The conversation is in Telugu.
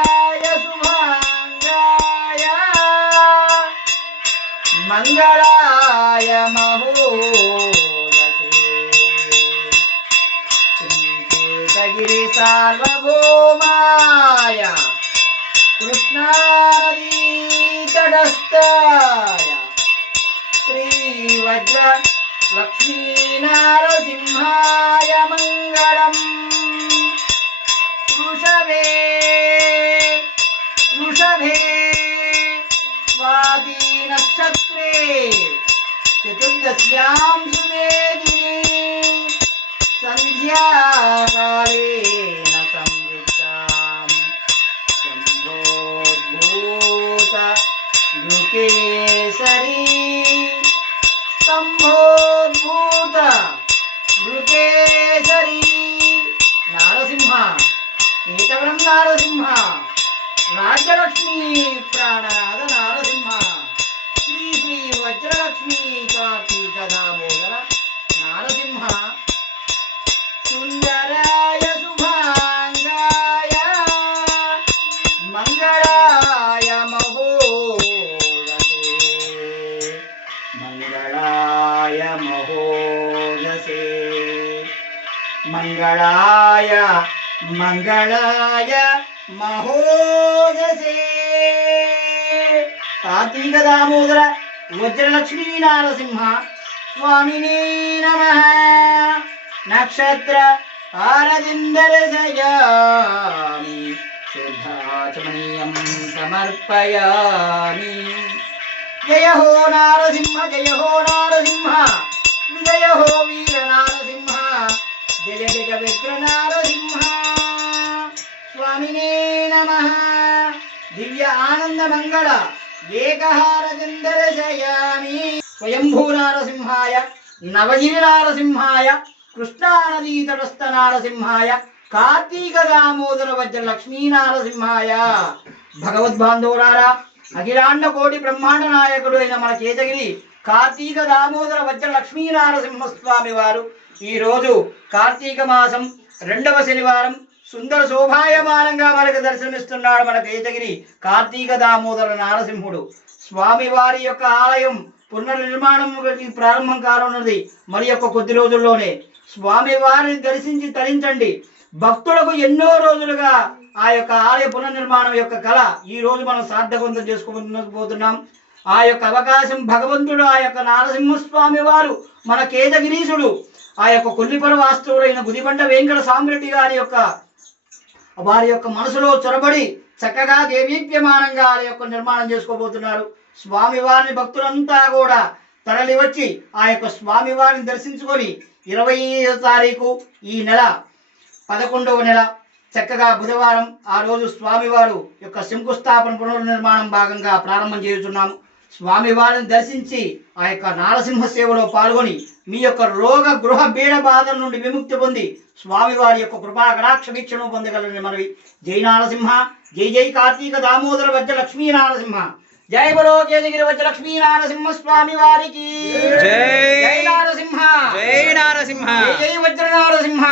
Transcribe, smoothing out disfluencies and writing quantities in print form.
సుందరాయ శుభాంగాయ మంగళాయ మహోదసే శ్రీకేతగిరి సార్వభౌమాయ కృష్ణానదీ తటస్థాయ శ్రీవజ్ర లక్ష్మీనారసింహాయ మంగళం. వృషభే వృషభే స్వాతి నక్షత్రే చతుర్దశ్యాం సువేదినే సంధ్యాకాలేన సంయుక్తాం శంభోద్భూత నృకేసరీ సంభోద్భూత నృకేసరీ నారసింహ కేతవరం నారసింహ రాజ్యలక్ష్మీ ప్రాణనాథ నారసింహ శ్రీ శ్రీ వజ్రలక్ష్మీ కార్తీక దామోదర నారసింహ సుందరాయ శుభాంగాయ మంగళాయ మహోదసే మంగళాయ మహోదసే మంగళాయ మంగళాయ మహోదసే. కార్తీక దామోదర వజ్రలక్ష్మీ నారసింహ స్వామినే నమః. నక్షత్ర ఆరదిందర్శయామి శుద్ధాచమనీయం సమర్పయామి. జయ హో నారసింహ జయ హో నారసింహ విజయ హో వీర నారసింహ జయ జయ విగ్ర నారసింహ స్వామినే నమః. దివ్య ఆనంద మంగళ ఏకహారచందర్శయామి. స్వయంభూ నారసింహాయ నవగిరి నారసింహాయ కృష్ణానదీ తటస్థ నారసింహాయ కార్తీక దామోదర వజ్ర లక్ష్మీ నారసింహాయ. భగవద్బాంధవులారా, అఖిలాండ కోటి బ్రహ్మాండ నాయకుడు అయిన మన కేతగిరి కార్తీక దామోదర వజ్ర లక్ష్మీ నారసింహస్వామి వారు ఈరోజు కార్తీక మాసం 2వ శనివారం సుందర శోభాయమానంగా మనకు దర్శనమిస్తున్నాడు మన కేతగిరి కార్తీక దామోదర నారసింహుడు. స్వామివారి యొక్క ఆలయం పునర్నిర్మాణం ప్రారంభం కానున్నది. మరి యొక్క కొద్ది రోజుల్లోనే స్వామివారిని దర్శించి తరించండి. భక్తులకు ఎన్నో రోజులుగా ఆ యొక్క ఆలయ పునర్నిర్మాణం యొక్క కళ ఈ రోజు మనం సార్థకవంతం చేసుకోబోతున్నాం. ఆ యొక్క అవకాశం భగవంతుడు ఆ యొక్క నారసింహస్వామి వారు మన కేతగిరీశుడు ఆ యొక్క కొల్లిపర వాస్తవుడైన గుదిబండ వెంకట సాంబ్రెడ్డి గారి యొక్క వారి యొక్క మనసులో చొరబడి చక్కగా దేవీప్యమానంగా ఆ యొక్క నిర్మాణం చేసుకోబోతున్నారు. స్వామివారిని భక్తులంతా కూడా తరలి వచ్చి ఆ యొక్క స్వామివారిని దర్శించుకొని 20వ తారీఖు ఈ నెల 11వ నెల చక్కగా బుధవారం ఆ రోజు స్వామివారు యొక్క శంకుస్థాపన పునర్నిర్మాణం భాగంగా ప్రారంభం చేస్తున్నాము. స్వామివారిని దర్శించి ఆ యొక్క నారసింహ సేవలో పాల్గొని మీ యొక్క రోగ గృహ బీడ బాధల నుండి విముక్తి పొంది స్వామివారి యొక్క కృపా కటాక్ష వీక్షణం పొందగలని మనవి. జై నారసింహ జై జై కార్తీక దామోదర వజ్ర లక్ష్మీ నారసింహ. జై బలో కేతగిరి వజ్ర లక్ష్మీ నారసింహ స్వామి వారికి జై. జై నారసింహ జై నారసింహ జై వజ్ర నారసింహ.